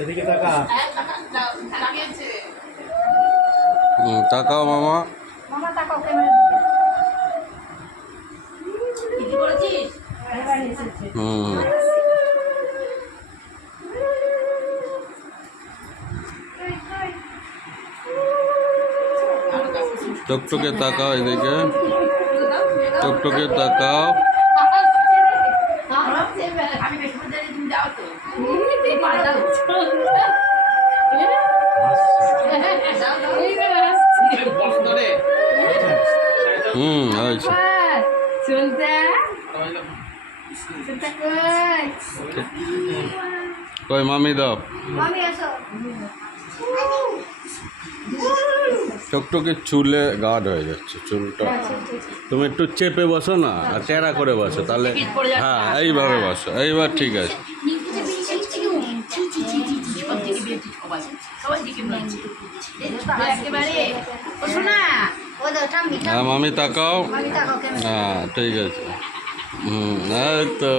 এদিকে তাকা। তাকাও মামা। মামা তাকাও ক্যামেরার দিকে। কি করেছিস? টকটকে তাকাও এদিকে, টকটকে তাকাও। আমি বৃহস্পতিবার দিন যাও তো কই মামি দাও। মামি এসো। টকটকে চুলে গাঢ় হয়ে যাচ্ছে চুলটা। তুমি একটু চেপে বসো না, আর টেরা করে বসো, তাহলে হ্যাঁ এইভাবে বসো, এইবার ঠিক আছে। হ্যাঁ মামি তাকাও। হ্যাঁ ঠিক আছে। এই তো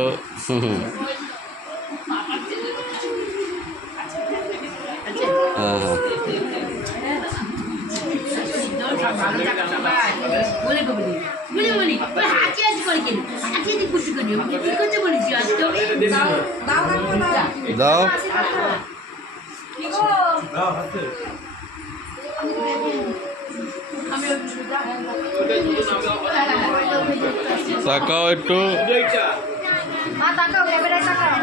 হ্যাঁ হ্যাঁ দাও। তাকাও একটু। মা তাকাও ক্যামেরায় তাকাও।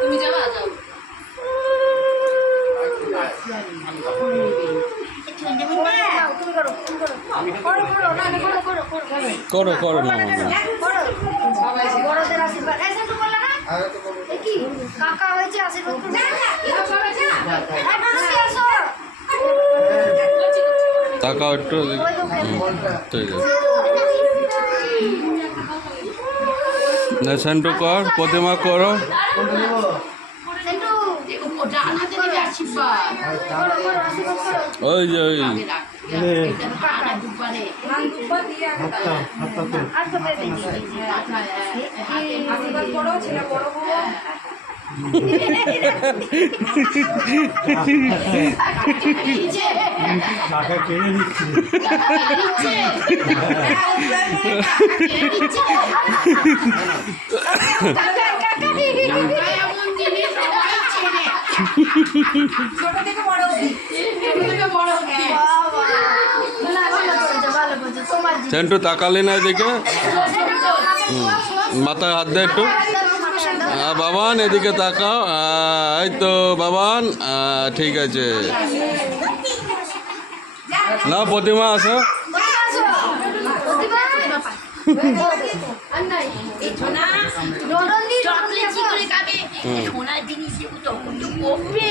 তুমি যাবা যাও করো করো না বড়দের আশীর্বাদ এসে তো বললা না কি কাকা হয়েছে আশীর্বাদ করবে। তাকাও একটু। ঠিক আছে। সেন্টু কর, প্রতিমা করো। ওই যে ওই টাকা কেড়ে নিচ্ছি। সেন্টু তাকালি না এদিকে, মাথায় হাত দে একটু। বাবান এদিকে তাকাও। এই তো বাবান, ঠিক আছে। না প্রতিমা আসো। সোনার জিনিস তখন তো করবে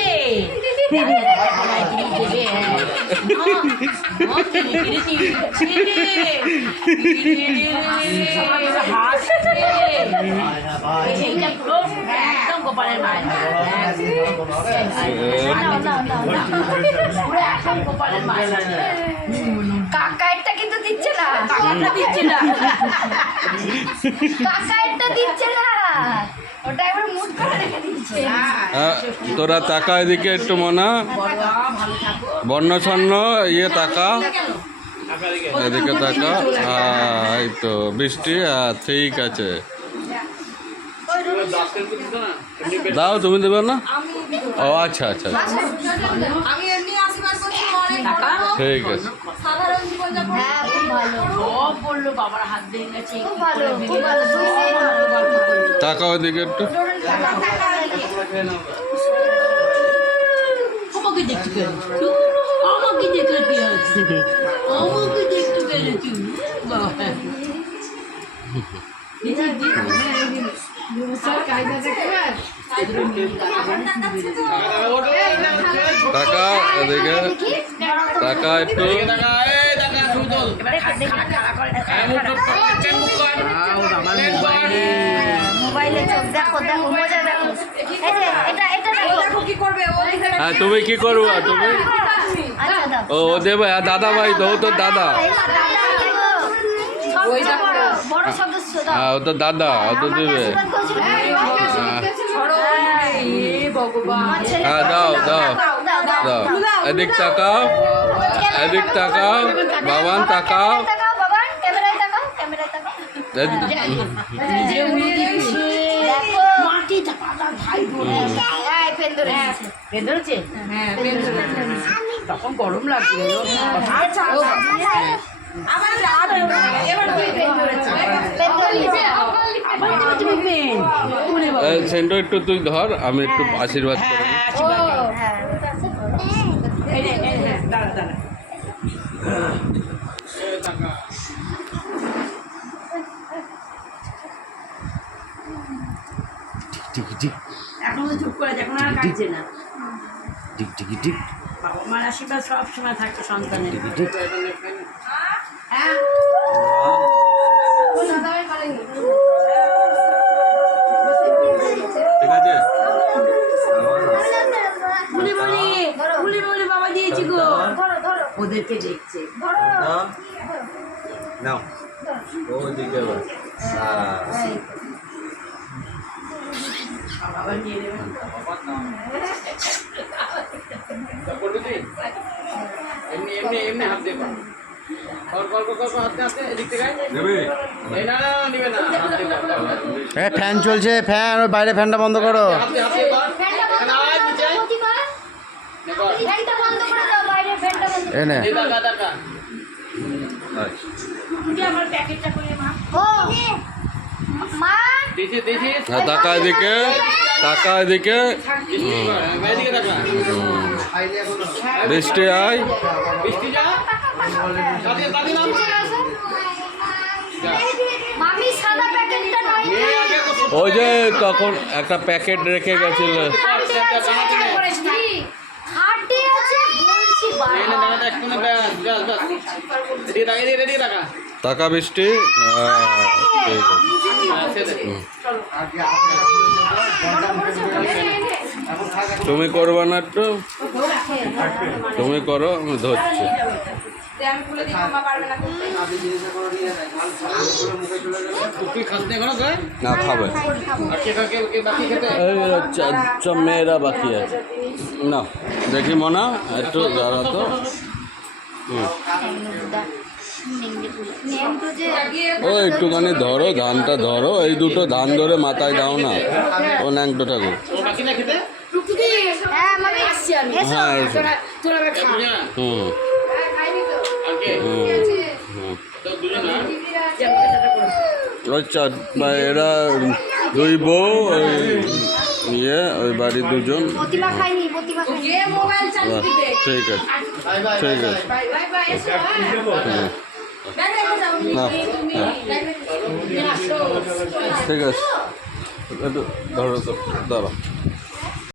একদম গোপালের মায়ের একদম গোপালের মায়ের কাকাইটা কিন্তু দিচ্ছে না, দিচ্ছে না কাকাইটা দিচ্ছে না, ওটা একবার মুড করে রেখে দিচ্ছে। তোরা তাকা এদিকে একটু মনা, বর্ণ ছন্ন ইয়ে তাকা এদিকে তাকা। এই তো বৃষ্টি, ঠিক আছে। দাও, তুমি দেবে না? ও আচ্ছা আচ্ছা ঠিক আছে। টাকা ওইদিকে একটু। আমাকে দেখতে আমাকে দেখলে কি হয়েছে? টাকা এদিকে টাকা একটু এবারে খাড়া করে মোবাইলে চোখ দেখো দেখো মজা দেখো এই যে এটা দেখো কি করবে ও হ্যাঁ তুমি কি করবো তুমি আচ্ছা দাও ও দেবে দাদা ভাই তো ও তো দাদা ওই দেখো বড় সদস্য দাও হ্যাঁ ও তো দাদা ও তো দেবে হ্যাঁ দাও দাও দাও এদিক তাকাও এদিক তাকাও বাবান তাকাও বাবান ক্যামেরায় তাকাও নিজে উনি দিচ্ছে দেখো মাটিটা পাতা ভাই বোন এই পেন ধরে নিয়েছে পেন ধরেছে হ্যাঁ পেন ধরে তখন গরম লাগছিল আচ্ছা আবার এবার তুই পেন ধরেছে পেন ধরে নিয়েছে তুমি পেন সেন্টো একটু তুই ধর আমি একটু আশীর্বাদ করি হ্যাঁ দাঁড়া দাঁড়া এখন তো চুপ করে এখন আর কাটছে না টিক টিকি টিক বাবা মার আশীর্বাদ সব সময় থাকে সন্তানের হ্যাঁ ঠিক আছে বলি বলি বলি বলি বাবা দিয়েছি গো ওদেরকে দেখছে নাও ওদিকে বাবা নিয়ে নেবে ফ্যান চলছে ফ্যান ওই বাইরে ফ্যানটা বন্ধ করো ফ্যানটা বন্ধ করে দাও বাইরে ফ্যানটা বন্ধ এনে তুমি আমার প্যাকেটটা করে মা ও মা টাকা এদিকে টাকা এদিকে বৃষ্টি আয় মামি সাদা প্যাকেটটা নয় ওই যে তখন একটা প্যাকেট রেখে গেছিল হাঁটি আছে বলছি টাকা বৃষ্টি ঠিক আছে তুমি করবা না একটু তুমি করো আমি ধরছি না খাবে মেয়েরা বাকি আছে না দেখি মনা একটু যারা তো ও একটুখানি ধরো ধানটা ধরো এই দুটো ধান ধরে মাথায় দাও না ও ন্যাংটো ঠাকুর হ্যাঁ এসো। হুম ওই চার বা এরা দুই বউ ওই ইয়ে ওই বাড়ির দুজন প্রতিমা খাইনি প্রতিমা খাইনি বাহ, ঠিক আছে ঠিক আছে না ঠিক আছে একটু ধরো তো দাঁড়া